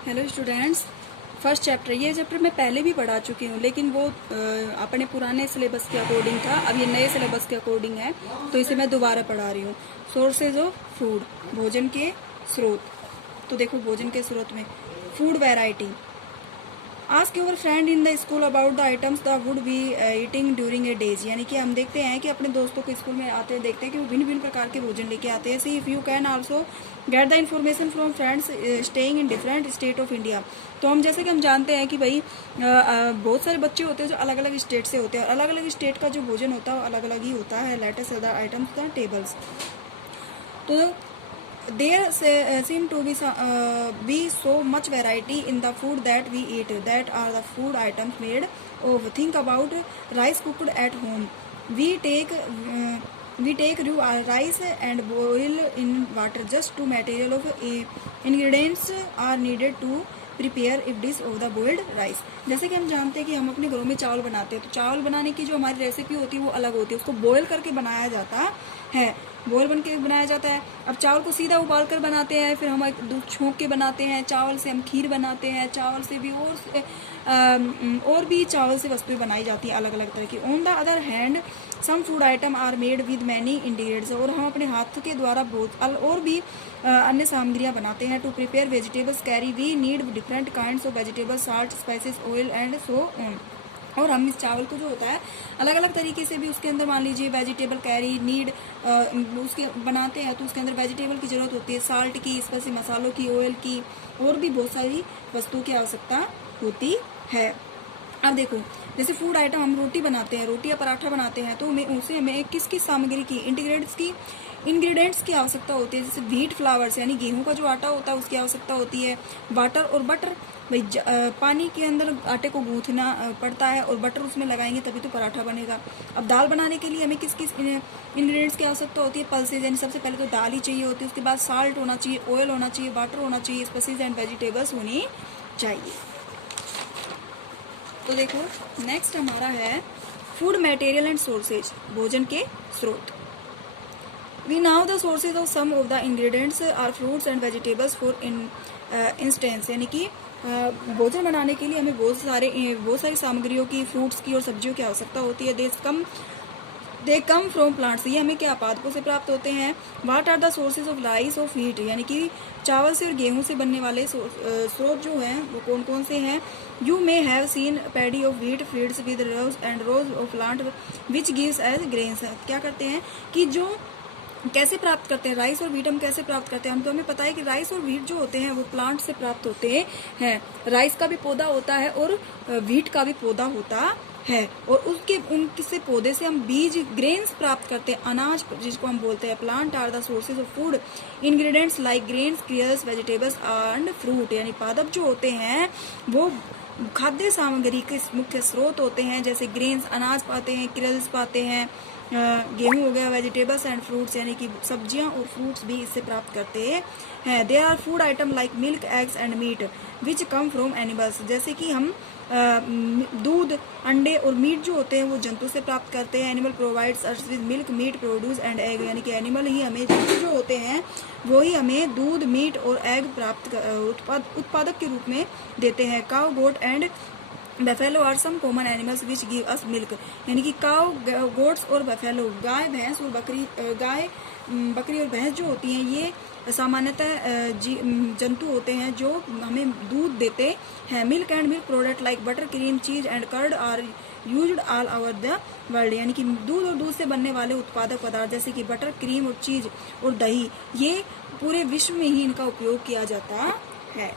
Hello students, first chapter ये chapter मैं पहले भी पढ़ा चुकी हूँ, लेकिन वो अपने पुराने सिलेबस के अकॉर्डिंग था। अब ये नए सिलेबस के अकॉर्डिंग है, तो इसे मैं दोबारा पढ़ा रही हूँ। सोर्सेज ऑफ फूड, भोजन के स्रोत। तो देखो, भोजन के स्रोत में food variety. Ask your friend in the school about the items the would be eating during a days. यानी कि हम देखते हैं कि अपने दोस्तों को स्कूल में आते हैं, देखते हैं कि वो भिन्न भिन्न प्रकार के भोजन लेके आते हैं। See if you can also get the information from friends staying in different state of India. तो हम जैसे कि हम जानते हैं कि भाई बहुत सारे बच्चे होते हैं जो अलग अलग स्टेट से होते हैं, और अलग अलग स्टेट का जो भोजन होता है वो अलग अलग ही होता है। Latest the items the tables. तो there seem to be so much variety in the food that we eat. That are the food items made of. Think about rice cooked at home. We take raw rice and boil in water. Just two material of ingredients are needed to prepare if dish of the boiled rice. जैसे कि हम जानते हैं कि हम अपने घरों में चावल बनाते हैं, तो चावल बनाने की जो हमारी रेसिपी होती है वो अलग होती है। उसको बॉयल करके बनाया जाता है, बॉयल बन के बनाया जाता है। अब चावल को सीधा उबाल कर बनाते हैं, फिर हम दूध छोंक के बनाते हैं। चावल से हम खीर बनाते हैं, चावल से भी और भी चावल से वस्तुएं बनाई जाती हैं अलग अलग तरह की। On the other hand some food item are made with many ingredients. और हम अपने हाथ के द्वारा बहुत और भी अन्य सामग्रियां बनाते हैं। To prepare vegetables curry we need different kinds of vegetables, salt, spices, oil and so on. और हम इस चावल को जो होता है अलग अलग तरीके से भी उसके अंदर, मान लीजिए वेजिटेबल कैरी नीड उसके बनाते हैं, तो उसके अंदर वेजिटेबल की जरूरत होती है, साल्ट की, स्पाइसी मसालों की, ऑयल की, और भी बहुत सारी वस्तुओं की आवश्यकता होती है। अब देखो, जैसे फूड आइटम हम रोटी बनाते हैं, रोटी या पराठा बनाते हैं, तो हमें किस किस सामग्री की, इंग्रेडिएंट्स की आवश्यकता होती है। जैसे व्हीट फ्लावर्स यानी गेहूं का जो आटा होता है उसकी आवश्यकता होती है। वाटर और बटर, भाई पानी के अंदर आटे को गूंथना पड़ता है और बटर उसमें लगाएंगे तभी तो पराठा बनेगा। अब दाल बनाने के लिए हमें किस किस इंग्रेडिएंट्स की आवश्यकता होती है। पल्सेज, यानी सबसे पहले तो दाल ही चाहिए होती है, उसके बाद साल्ट होना चाहिए, ऑयल होना चाहिए, वाटर होना चाहिए, स्पाइसेस एंड वेजिटेबल्स होनी चाहिए। तो देखो, नेक्स्ट हमारा है फूड मटेरियल एंड सोर्सेज, भोजन के स्रोत। We know the sources of some of the ingredients are fruits and vegetables for instance। यानी कि भोजन बनाने के लिए हमें बहुत सारी सामग्रियों की, फ्रूट्स की और सब्जियों की आवश्यकता होती है। They come from plants. ये हमें क्या, पादपों से प्राप्त होते हैं। What are the sources of rice of wheat, यानी कि चावल से और गेहूं से बनने वाले स्रोत जो हैं वो कौन कौन से हैं। You may have seen paddy of wheat feeds with rows of plant which gives as grains. क्या करते हैं कि जो कैसे प्राप्त करते हैं, राइस और व्हीट हम कैसे प्राप्त करते हैं। तो हमें पता है कि राइस और व्हीट जो होते हैं वो प्लांट से प्राप्त होते हैं। राइस का भी पौधा होता है और व्हीट का भी पौधा होता है, और उनसे पौधे से हम बीज, ग्रेन्स प्राप्त करते हैं, अनाज जिसको हम बोलते हैं। Plant are the sources of food ingredients like grains, cereals, vegetables and fruit. यानी पादप जो होते हैं वो खाद्य सामग्री के मुख्य स्रोत होते हैं। जैसे ग्रेन्स अनाज पाते हैं, क्रियल्स पाते हैं, गेहूं हो गया, वेजिटेबल्स एंड फ्रूट्स यानी कि सब्जियां और फ्रूट्स भी इससे प्राप्त करते हैं। There are food item like milk, eggs and meat which come from animals. जैसे कि हम दूध, अंडे और मीट जो होते हैं वो जंतु से प्राप्त करते हैं। Animal provides us with milk, meat, produce and egg. यानी कि एनिमल ही हमें, जंतु जो होते हैं वो ही हमें दूध, मीट और एग प्राप्त उत्पादक के रूप में देते हैं। Cow, goat and buffalo are some common animals which give us milk. यानी कि काउ, गोट्स और बफेलो, गाय, भैंस और बकरी और भैंस जो होती हैं ये सामान्यतः जंतु होते हैं जो हमें दूध देते हैं। Milk and milk product like butter, cream, cheese and curd are used all over the world. यानी कि दूध और दूध से बनने वाले उत्पादक पदार्थ जैसे कि बटर, क्रीम और चीज और दही, ये पूरे विश्व में ही इनका उपयोग किया जाता है।